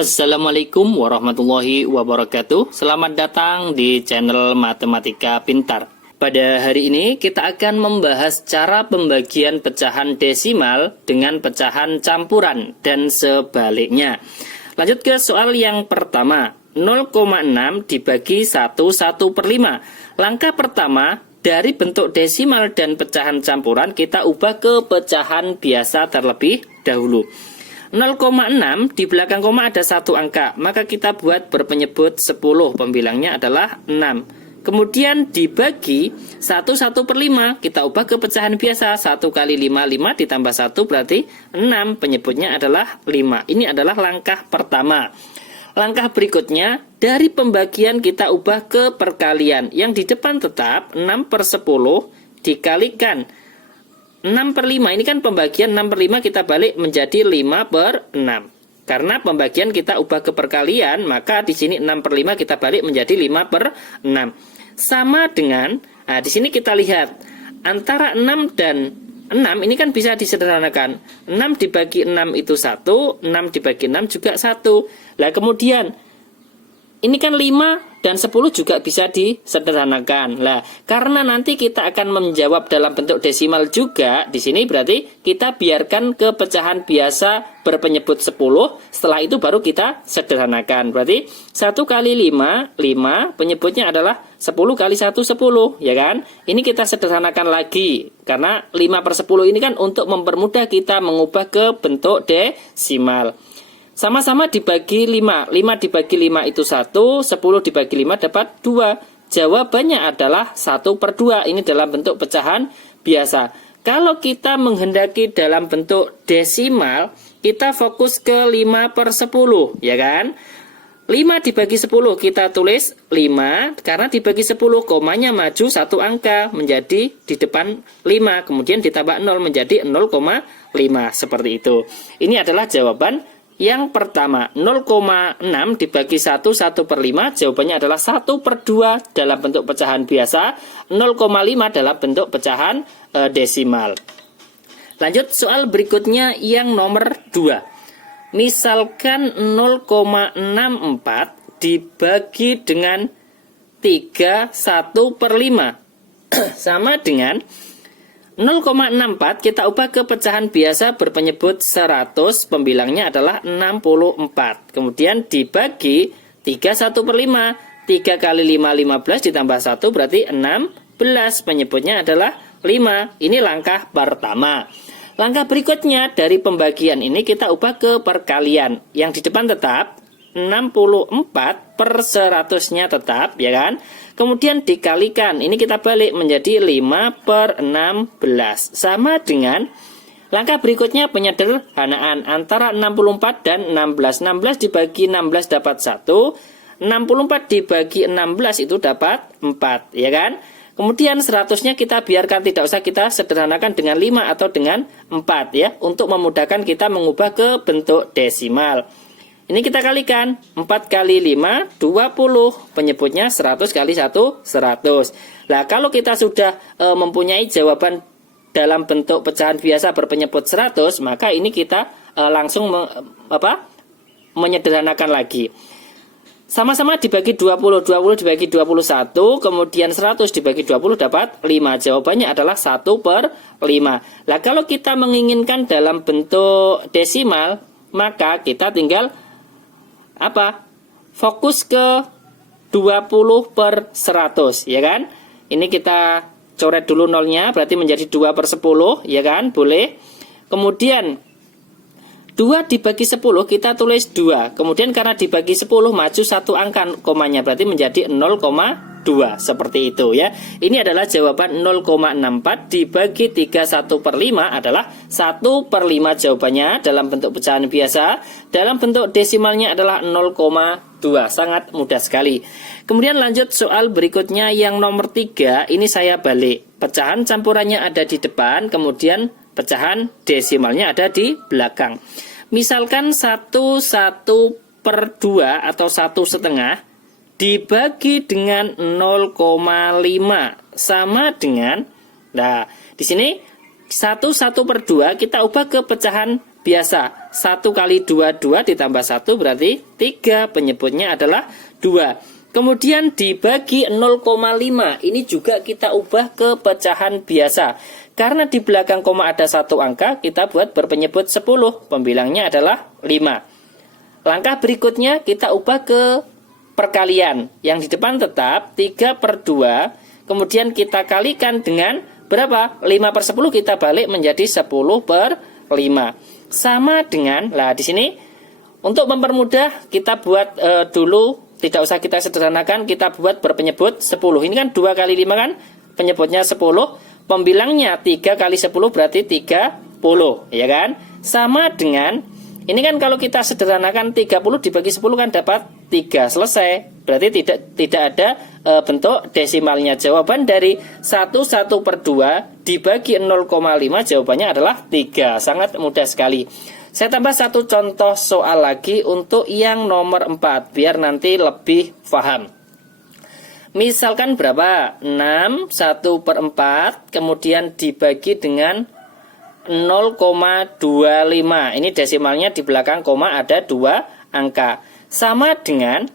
Assalamualaikum warahmatullahi wabarakatuh. Selamat datang di channel Matematika Pintar. Pada hari ini kita akan membahas cara pembagian pecahan desimal dengan pecahan campuran dan sebaliknya. Lanjut ke soal yang pertama. 0,6 dibagi 1/1/5. Langkah pertama, dari bentuk desimal dan pecahan campuran kita ubah ke pecahan biasa terlebih dahulu. 0,6 di belakang koma ada satu angka, maka kita buat berpenyebut 10, pembilangnya adalah 6. Kemudian dibagi 1/1/5, kita ubah ke pecahan biasa. 1 kali 5, 5 ditambah 1 berarti 6, penyebutnya adalah 5. Ini adalah langkah pertama. Langkah berikutnya, dari pembagian kita ubah ke perkalian. Yang di depan tetap 6/10 dikalikan 6/5, ini kan pembagian 6/5 kita balik menjadi 5/6. Karena pembagian kita ubah ke perkalian, maka di sini 6/5 kita balik menjadi 5/6. Sama dengan, di sini kita lihat, antara 6 dan 6 ini kan bisa disederhanakan. 6 dibagi 6 itu 1, 6 dibagi 6 juga 1. Lah kemudian, ini kan 5 dan 10 juga bisa disederhanakan. Lah, karena nanti kita akan menjawab dalam bentuk desimal juga, di sini berarti kita biarkan ke pecahan biasa berpenyebut 10, setelah itu baru kita sederhanakan. Berarti 1 kali 5, 5, penyebutnya adalah 10 kali 1, 10, ya kan? Ini kita sederhanakan lagi, karena 5/10 ini kan untuk mempermudah kita mengubah ke bentuk desimal. Sama-sama dibagi 5. 5 dibagi 5 itu 1, 10 dibagi 5 dapat 2. Jawabannya adalah 1/2. Ini dalam bentuk pecahan biasa. Kalau kita menghendaki dalam bentuk desimal, kita fokus ke 5/10, ya kan? 5 dibagi 10 kita tulis 5, karena dibagi 10 komanya maju satu angka menjadi di depan 5, kemudian ditambah 0 menjadi 0,5, seperti itu. Ini adalah jawaban yang pertama. 0,6 dibagi 1/1/5, jawabannya adalah 1/2 dalam bentuk pecahan biasa, 0,5 dalam bentuk pecahan desimal. Lanjut soal berikutnya yang nomor 2. Misalkan 0,64 dibagi dengan 3/1/5 sama dengan 0,64 kita ubah ke pecahan biasa berpenyebut 100, pembilangnya adalah 64. Kemudian dibagi 3/1/5. 3 kali 5, 15 ditambah 1 berarti 16, penyebutnya adalah 5. Ini langkah pertama. Langkah berikutnya, dari pembagian ini kita ubah ke perkalian. Yang di depan tetap 64 per 100-nya tetap, ya kan? Kemudian dikalikan, ini kita balik menjadi 5/16. Sama dengan langkah berikutnya, penyederhanaan antara 64 dan 16. 16 dibagi 16 dapat 1, 64 dibagi 16 itu dapat 4, ya kan? Kemudian 100-nya kita biarkan, tidak usah kita sederhanakan dengan 5 atau dengan 4, ya, untuk memudahkan kita mengubah ke bentuk desimal. Ini kita kalikan, 4 kali 5, 20, penyebutnya 100 kali 1, 100. Nah, kalau kita sudah mempunyai jawaban dalam bentuk pecahan biasa berpenyebut 100, maka ini kita langsung menyederhanakan lagi. Sama-sama dibagi 20, 20 dibagi 21, kemudian 100 dibagi 20 dapat 5. Jawabannya adalah 1/5. Nah, kalau kita menginginkan dalam bentuk desimal, maka kita tinggal fokus ke 20/100, ya kan? Ini kita coret dulu nolnya, berarti menjadi 2/10, ya kan? Boleh. Kemudian 2 dibagi 10 kita tulis 2. Kemudian karena dibagi 10 maju satu angka komanya, berarti menjadi 0,2, seperti itu, ya. Ini adalah jawaban 0,64 dibagi 3/1/5 adalah 1/5 jawabannya dalam bentuk pecahan biasa. Dalam bentuk desimalnya adalah 0,2. Sangat mudah sekali. Kemudian lanjut soal berikutnya yang nomor 3. Ini saya balik. Pecahan campurannya ada di depan, kemudian pecahan desimalnya ada di belakang. Misalkan 1/1/2 atau 1/2 dibagi dengan 0,5 sama dengan, nah di sini 1/1/2 kita ubah ke pecahan biasa. 1 kali 2, 2 ditambah 1 berarti 3. Penyebutnya adalah 2. Kemudian dibagi 0,5. Ini juga kita ubah ke pecahan biasa. Karena di belakang koma ada 1 angka, kita buat berpenyebut 10. Pembilangnya adalah 5. Langkah berikutnya kita ubah ke perkalian. Yang di depan tetap 3/2. Kemudian kita kalikan dengan berapa? 5/10 kita balik menjadi 10/5. Sama dengan, lah di sini untuk mempermudah kita buat dulu, tidak usah kita sederhanakan, kita buat berpenyebut 10. Ini kan 2 kali 5 kan, penyebutnya 10, pembilangnya 3 kali 10 berarti 30, ya kan? Sama dengan, ini kan kalau kita sederhanakan 30 dibagi 10 kan dapat 3, selesai. Berarti tidak ada bentuk desimalnya. Jawaban dari 1/2 dibagi 0,5 jawabannya adalah 3. Sangat mudah sekali. Saya tambah satu contoh soal lagi untuk yang nomor 4 biar nanti lebih paham. Misalkan berapa? 6 1/4 kemudian dibagi dengan 0,25. Ini desimalnya di belakang koma ada 2 angka. Sama dengan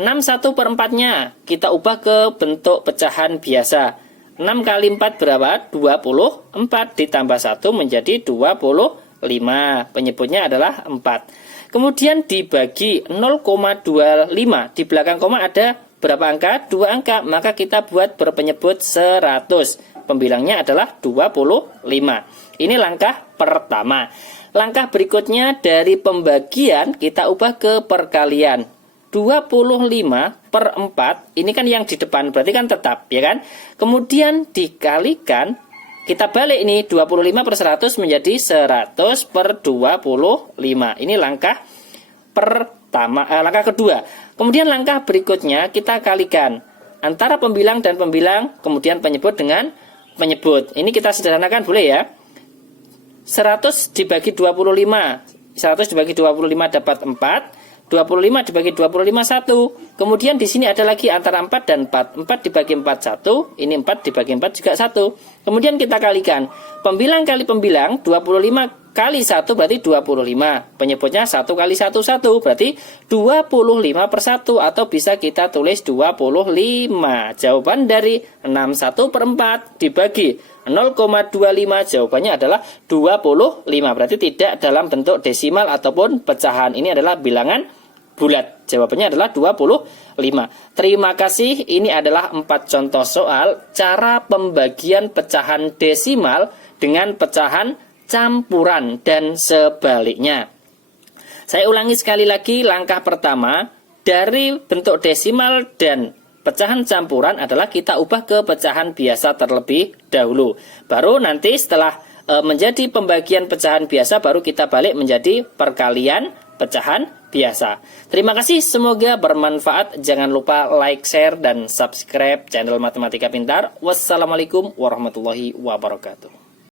6 1/4-nya kita ubah ke bentuk pecahan biasa. 6 kali 4 berapa? 24 ditambah 1 menjadi 25. Penyebutnya adalah 4. Kemudian dibagi 0,25. Di belakang koma ada berapa angka? 2 angka. Maka kita buat berpenyebut 100. Pembilangnya adalah 25. Ini langkah pertama. Langkah berikutnya dari pembagian kita ubah ke perkalian. 25/4 ini kan yang di depan berarti kan tetap, ya kan? Kemudian dikalikan, kita balik ini 25/100 menjadi 100/25. Ini langkah pertama, langkah kedua. Kemudian langkah berikutnya kita kalikan antara pembilang dan pembilang, kemudian penyebut dengan penyebut. Ini kita sederhanakan boleh ya. 100 dibagi 25. 100 dibagi 25 dapat 4. 25 dibagi 25 1. Kemudian di sini ada lagi antara 4 dan 4. 4 dibagi 4 1. Ini 4 dibagi 4 juga 1. Kemudian kita kalikan. Pembilang kali pembilang 25 kali 1 berarti 25. Penyebutnya 1 kali 1 1 berarti 25/1 atau bisa kita tulis 25. Jawaban dari 6 1/4 dibagi 0,25 jawabannya adalah 25. Berarti tidak dalam bentuk desimal ataupun pecahan. Ini adalah bilangan bulat. Jawabannya adalah 25. Terima kasih. Ini adalah 4 contoh soal cara pembagian pecahan desimal dengan pecahan campuran dan sebaliknya. Saya ulangi sekali lagi, langkah pertama dari bentuk desimal dan pecahan campuran adalah kita ubah ke pecahan biasa terlebih dahulu. Baru nanti setelah menjadi pembagian pecahan biasa baru kita balik menjadi perkalian pecahan biasa. Terima kasih, semoga bermanfaat. Jangan lupa like, share, dan subscribe channel Matematika Pintar. Wassalamualaikum warahmatullahi wabarakatuh.